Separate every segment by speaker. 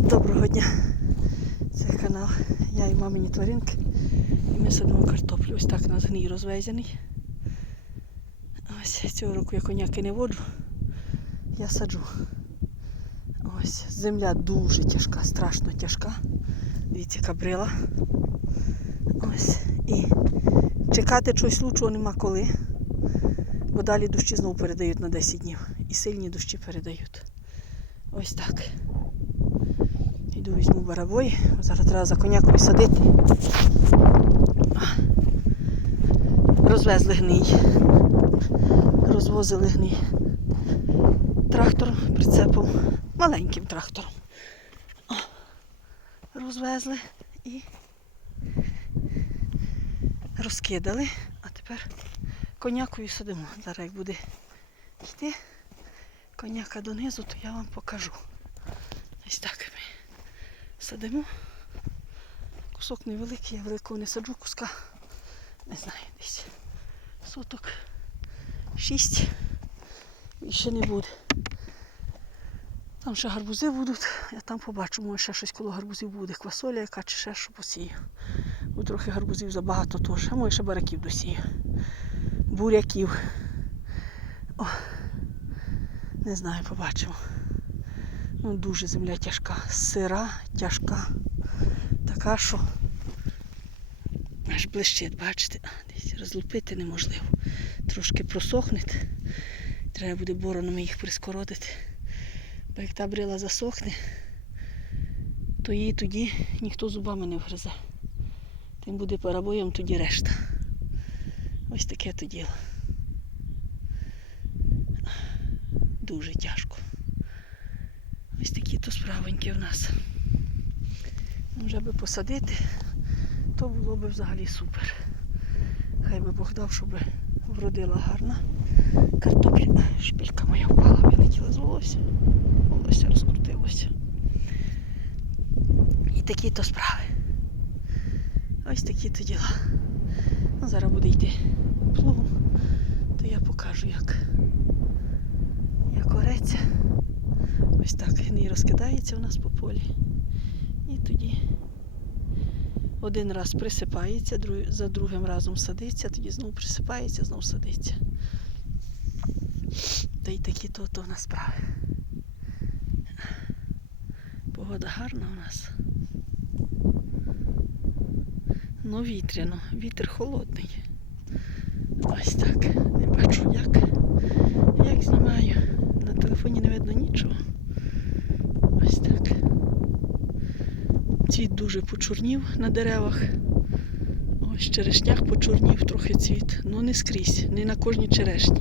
Speaker 1: Доброго дня. Це канал Я і мамині тваринки. І ми садимо картоплю. Ось так у нас гній розвезений. Ось цього року я коняки не воджу. Я саджу. Ось земля дуже тяжка, страшно тяжка. Дивіться, кабрила. Ось. І чекати чогось лучшого нема коли. Бо далі дощі знову передають на 10 днів. І сильні дощі передають. Ось так. Йду візьму барабой. Зараз треба за конякою садити. Розвезли гній. Розвозили гній. Трактором, прицепом, маленьким трактором. Розвезли і розкидали. А тепер конякою садимо. Зараз як буде йти коняка донизу, то я вам покажу. Ось так ми садимо. Кусок невеликий, я великого не саджу, куска. Не знаю, десь соток шість. Більше не буде. Там ще гарбузи будуть, я там побачу, може ще щось коло гарбузів буде, квасоля яка чи ще що посію. Бо трохи гарбузів забагато теж, а може ще бараків досію. Буряків. О, не знаю, побачимо. Ну, дуже земля тяжка, сира, тяжка. Така, що аж блищить, бачите, десь розлупити неможливо. Трошки просохне. Треба буде боронами їх прискоротити. Бо як та брила засохне, то її тоді ніхто зубами не вгризе. Тим буде парабоєм, тоді решта. Ось таке то діло. Дуже тяжко. Ось такі то справоньки в нас. Вже би посадити, то було б взагалі супер. Хай би Бог дав, щоб вродила гарна картопля. Шпілька моя впала, вилетіла з волосся. Волосся розкрутилося. І такі то справи. Ось такі то діла. Ну, зараз буде йти плугом, то я покажу, як, як ореться. Ось так гній розкидається у нас по полі. І тоді один раз присипається, за другим разом садиться, тоді знову присипається, знову садиться. Та й такі то, то в нас справи. Погода гарна у нас. Ну, вітряно, вітер холодний. Ось так. Не бачу як. Як знімаю. На телефоні не видно нічого. Ось так. Дуже почорнів на деревах. Ось черешнях почорнів трохи цвіт. Ну не скрізь, не на кожній черешні.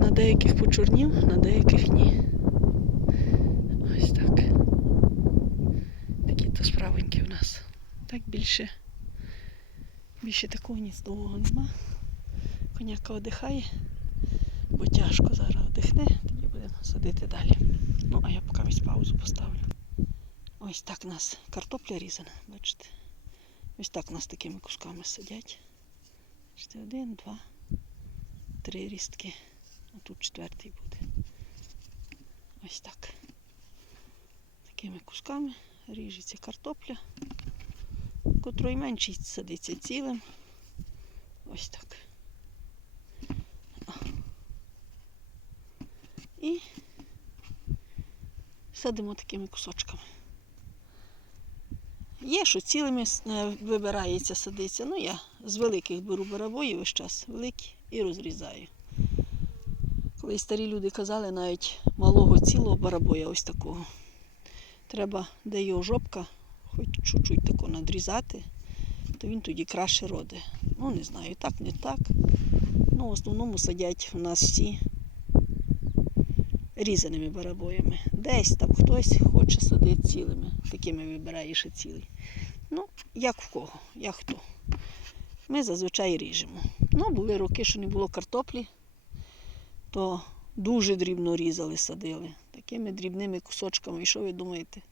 Speaker 1: На деяких почорнів, на деяких ні. Ось так. Такі то справоньки в нас. Так більше. Більше такого ніц довгого нема. Коняка одихає, бо тяжко зараз одихне, тоді будемо садити далі. Ну, а я поки ось паузу поставлю. У нас картопля різана, бачите. Ось так у нас такими кусками сидять. Бачите, один, два, три рістки. А тут четвертий буде. Ось так. Такими кусками ріжеться картопля котрої менший садиться цілим. Ось так. І садимо такими кусочками. Є, що цілими е, вибирається, садиться. Ну, я з великих беру барабої весь час, великі, і розрізаю. Колись старі люди казали, навіть малого цілого барабоя, ось такого. Треба, де його жопка, хоч чуть-чуть тако надрізати, то він тоді краще роде. Ну, не знаю, так, не так. Ну, в основному садять у нас всі різаними барабоями. Десь там хтось хоче садити цілими. Такими вибирає ще цілий. Ну, як в кого, як хто. Ми зазвичай ріжемо. Ну, були роки, що не було картоплі, то дуже дрібно різали, садили. Такими дрібними кусочками. І що ви думаєте?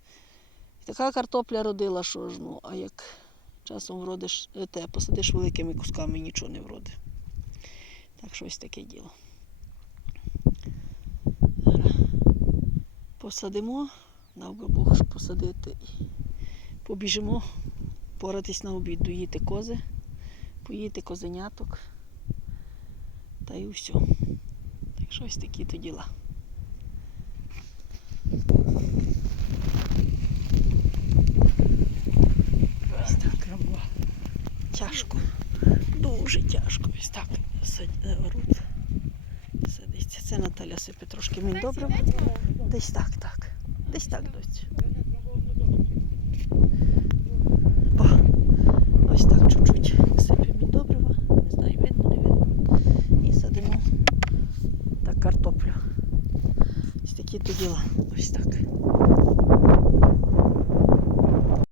Speaker 1: Така картопля родила, що ж, ну, а як часом вродиш, е, те, посадиш великими кусками, нічого не вроде. Так що ось таке діло. Посадимо, би Бог посадити і побіжимо поратись на обід, доїти кози, поїти козеняток. Та й все. Так що ось такі то діла. Ось так. Тяжко. Дуже тяжко. Ось так е. Садиться. Це Наталя сипе трошки мені добре. Десь так, так. Десь так досі. Ось так чуть-чуть добрива, не знаю, видно, не видно. І садимо картоплю. Ось такі то діла. Ось так.